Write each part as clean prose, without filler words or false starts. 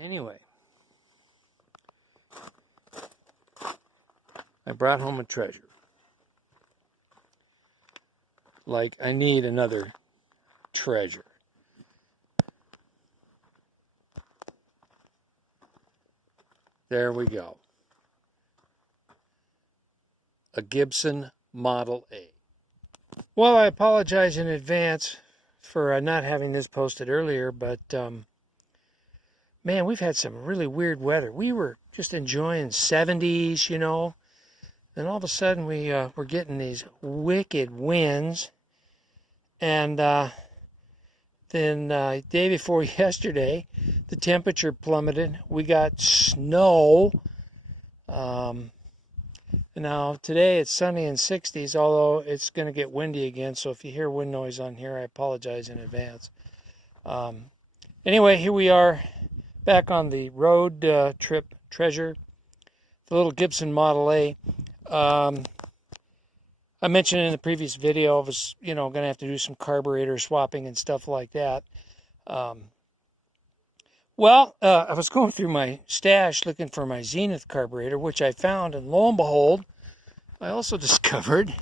Anyway, I brought home a treasure. Like, I need another treasure. There we go. A Gibson Model A. Well, I apologize in advance for not having this posted earlier, but man, we've had some really weird weather. We were just enjoying 70s, you know, and all of a sudden we're getting these wicked winds. And then day before yesterday, the temperature plummeted. We got snow. Now today it's sunny and 60s, although it's going to get windy again. So if you hear wind noise on here, I apologize in advance. Anyway, here we are back on the road trip treasure, the little Gibson Model A. I mentioned in the previous video I was, going to have to do some carburetor swapping and stuff like that. I was going through my stash looking for my Zenith carburetor, which I found, and lo and behold, I also discovered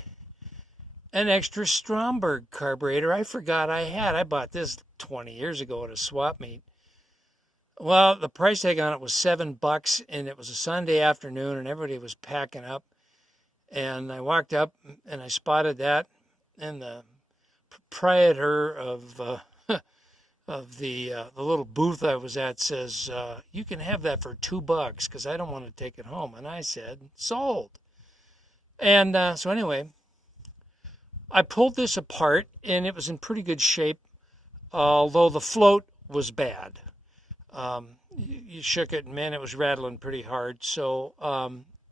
an extra Stromberg carburetor I forgot I had. I bought this 20 years ago at a swap meet. Well, the price tag on it was $7, and it was a Sunday afternoon, and everybody was packing up. And I walked up, and I spotted that, and the proprietor of the little booth I was at says, "You can have that for $2 because I don't want to take it home." And I said, "Sold." And so anyway, I pulled this apart, and it was in pretty good shape, although the float was bad. You shook it, and man, it was rattling pretty hard. So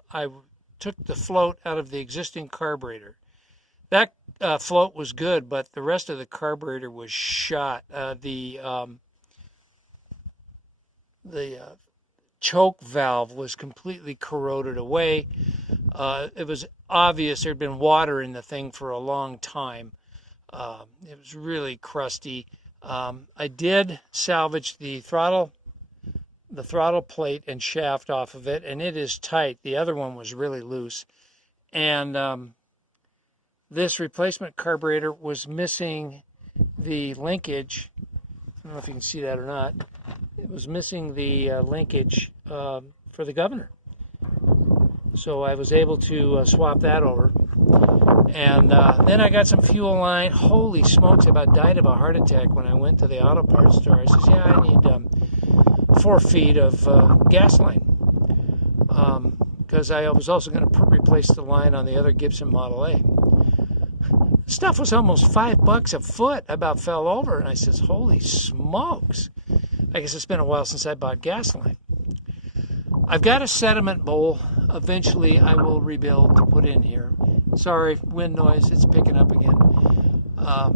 I took the float out of the existing carburetor. That float was good, but the rest of the carburetor was shot. The choke valve was completely corroded away. It was obvious there'd been water in the thing for a long time. It was really crusty. I did salvage the throttle plate and shaft off of it, and it is tight. The other one was really loose. And this replacement carburetor was missing the linkage. I don't know if you can see that or not. It was missing the linkage for the governor. So I was able to swap that over. And then I got some fuel line. Holy smokes, I about died of a heart attack when I went to the auto parts store. I says, "Yeah, I need 4 feet of gas line." Because I was also going to replace the line on the other Gibson Model A. Stuff was almost $5 a foot. I about fell over, and I says, "Holy smokes." I guess it's been a while since I bought gas line. I've got a sediment bowl. Eventually, I will rebuild to put in here. Sorry, wind noise. It's picking up again.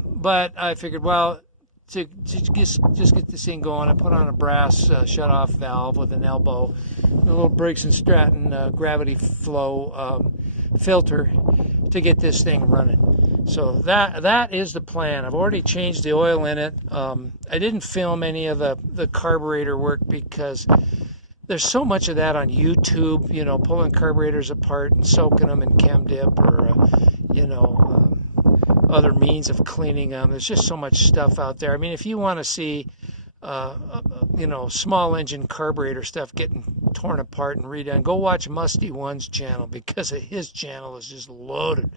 But I figured, well, to just get this thing going, I put on a brass shut-off valve with an elbow, a little Briggs & Stratton gravity flow filter to get this thing running. So that is the plan. I've already changed the oil in it. I didn't film any of the carburetor work because there's so much of that on YouTube, pulling carburetors apart and soaking them in chem dip or, other means of cleaning them. There's just so much stuff out there. I mean, if you want to see, small engine carburetor stuff getting torn apart and redone, go watch Musty One's channel, because his channel is just loaded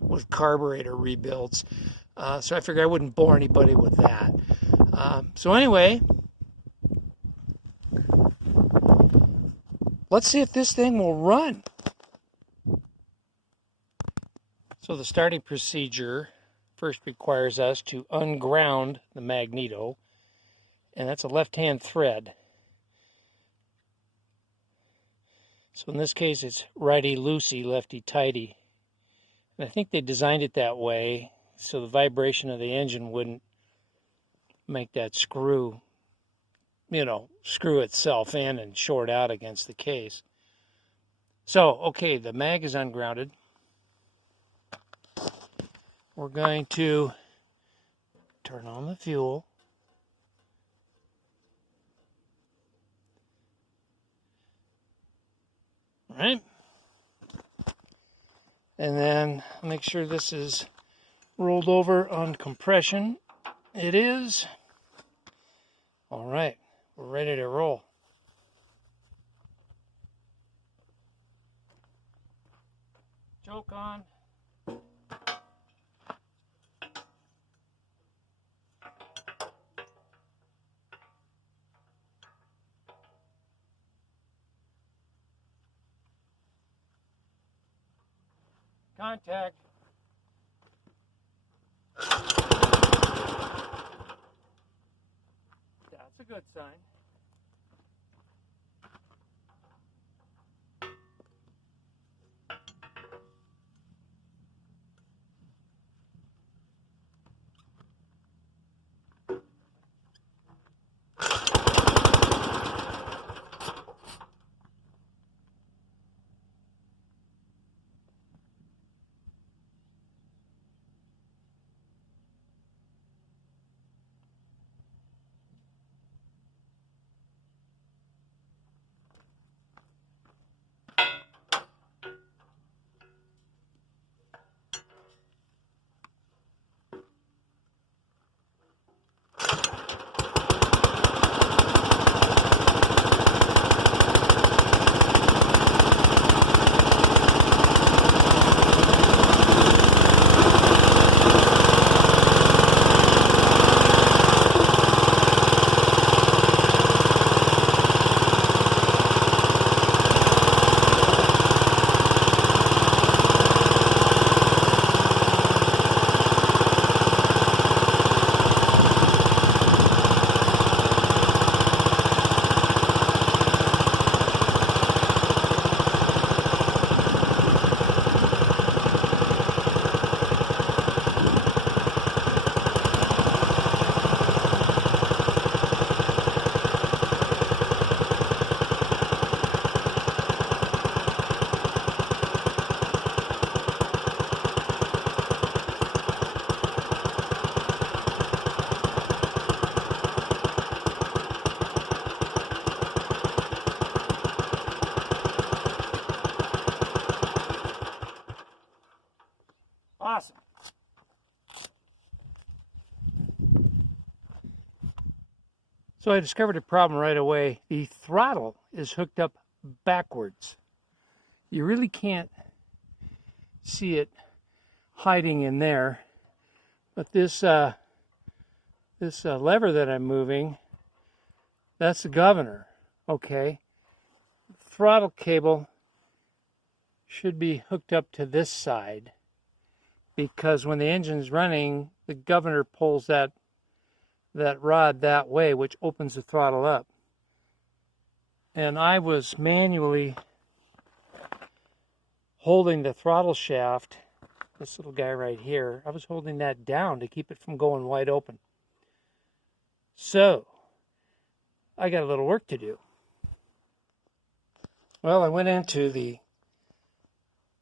with carburetor rebuilds. So I figured I wouldn't bore anybody with that. So anyway, let's see if this thing will run. So the starting procedure first requires us to unground the magneto, and that's a left-hand thread. So in this case, it's righty-loosey, lefty-tighty. And I think they designed it that way so the vibration of the engine wouldn't make that screw itself in and short out against the case. So, okay, the mag is ungrounded. We're going to turn on the fuel. right. And then make sure this is rolled over on compression. It is. All right, we're ready to roll. Choke on. Contact. That's a good sign. Awesome. So I discovered a problem right away. The throttle is hooked up backwards. You really can't see it hiding in there, but this lever that I'm moving, that's the governor. Okay, throttle cable should be hooked up to this side, because when the engine's running, the governor pulls that rod that way, which opens the throttle up. And I was manually holding the throttle shaft, this little guy right here, I was holding that down to keep it from going wide open. So, I got a little work to do. Well, I went into the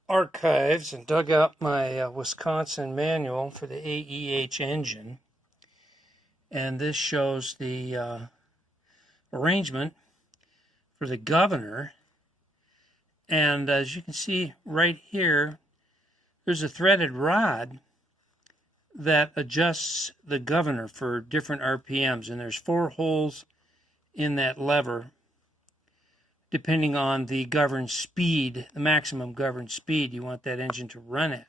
archives and dug out my Wisconsin manual for the AEH engine. And this shows the arrangement for the governor. And as you can see right here, there's a threaded rod that adjusts the governor for different RPMs. And there's 4 holes in that lever, depending on the governed speed, the maximum governed speed you want that engine to run at.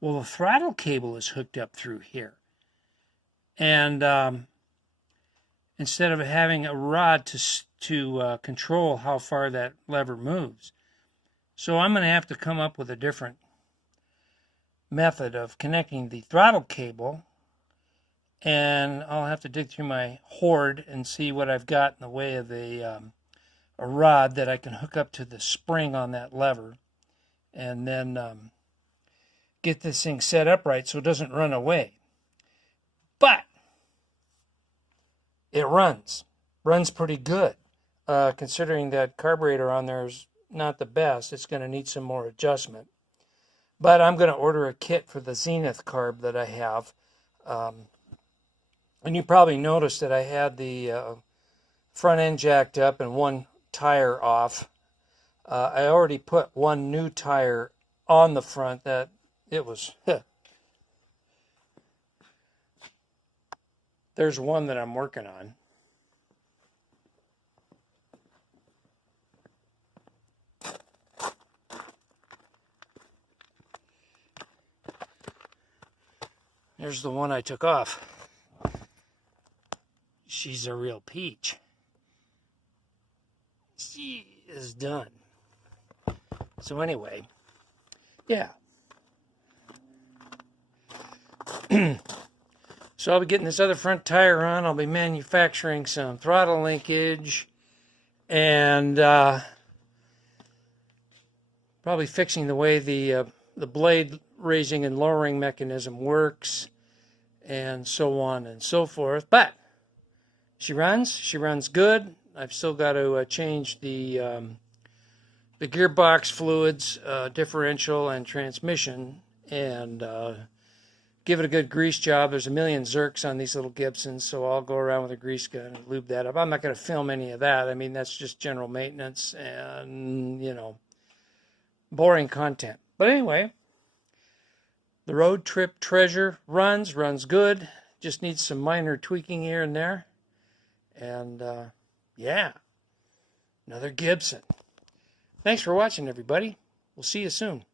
Well, the throttle cable is hooked up through here. And instead of having a rod to control how far that lever moves. So I'm going to have to come up with a different method of connecting the throttle cable, and I'll have to dig through my hoard and see what I've got in the way of a rod that I can hook up to the spring on that lever, and then get this thing set up right so it doesn't run away. But it runs pretty good. Considering that carburetor on there is not the best, it's going to need some more adjustment. But I'm going to order a kit for the Zenith carb that I have. And you probably noticed that I had the front end jacked up and one tire off. I already put one new tire on the front that it was. There's one that I'm working on. There's the one I took off. She's a real peach. She is done. So anyway, yeah. So I'll be getting this other front tire on. I'll be manufacturing some throttle linkage and probably fixing the way the blade raising and lowering mechanism works, and so on and so forth. But she runs good. I've still got to change the gearbox fluids, differential and transmission, and give it a good grease job. There's a million zerks on these little Gibsons, so I'll go around with a grease gun and lube that up. I'm not going to film any of that. I mean, that's just general maintenance and, boring content. But anyway, the road trip treasure runs good. Just needs some minor tweaking here and there. And, yeah, another Gibson. Thanks for watching, everybody. We'll see you soon.